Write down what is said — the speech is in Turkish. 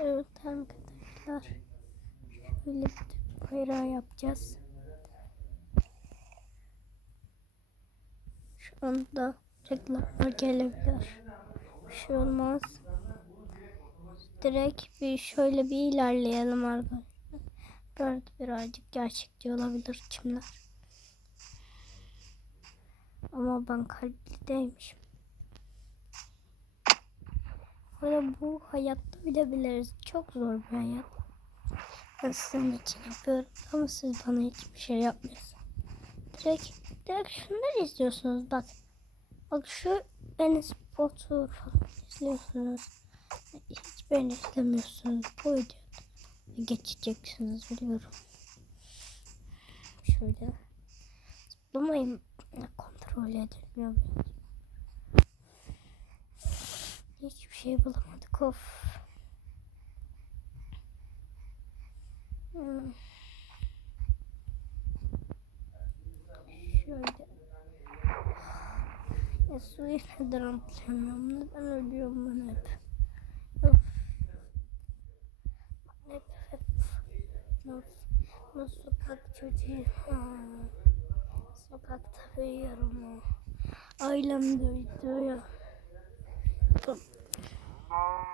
Evet arkadaşlar. Şöyle bir bayrağı yapacağız. Şu anda reklamlar gelebilir. Bir şey olmaz. Direkt bir şöyle bir ilerleyelim arkadaşlar. Böyle birazcık gerçekçi olabilir çimler. Ama ben kalplideymişim. Böyle bu hayatta bilebiliriz. Çok zor bir hayat. Ben sizin için yapıyorum ama siz bana hiçbir şey yapmıyorsunuz. Direkt, direkt şunları izliyorsunuz bak. Bak şu Enes Batur falan izliyorsunuz. Hiç beni izlemiyorsunuz. Bu videoda geçeceksiniz biliyorum. Şöyle zıplamayın kontrol edilmiyor. Hiçbir şey bulamadık of. Hmm. Şöyle. Ya suyu neden atlayamıyorum? Neden ölüyorum ben hep? Of. Hep hep. Nasıl, nasıl sokak çocuğu? Ha. Sokakta büyüyorum o. Ailem büyüdü ya. Bye.